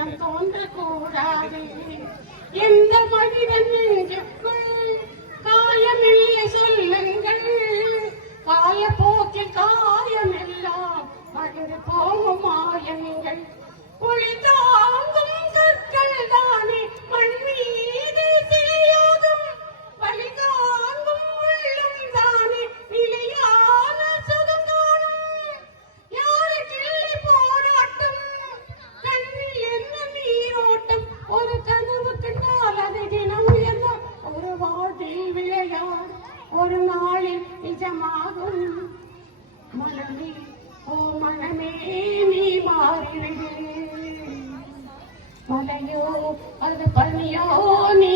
எண்ணம் தோன்றக்கூடாது. எந்த மனிதன் நெஞ்சுக்குள் காயமில்லை சொல்லுங்கள், காலப்போக்கில் காயமெல்லாம் மகிழ்ந்து போகும் மாயங்கள். ஒளி தாங்கும் கற்கள் தானே மண் மீது சிலையாகும், வழி தாங்கும் உள்ளம் தானே நிலையான சுகம் காணும். யாரு கிள்ளி போராட்டம், கண்ணில் என்ன நீரோட்டம், ஒரு கனவு கண்டால் அதை தினம் என்ன ஒரு வாழ்வில் விளையாடும், ஒரு நாளில் நிஜமாகும். மனமே ஓ மனமே நீ மாறிவிடு, மலையோ அது பனியோ நீ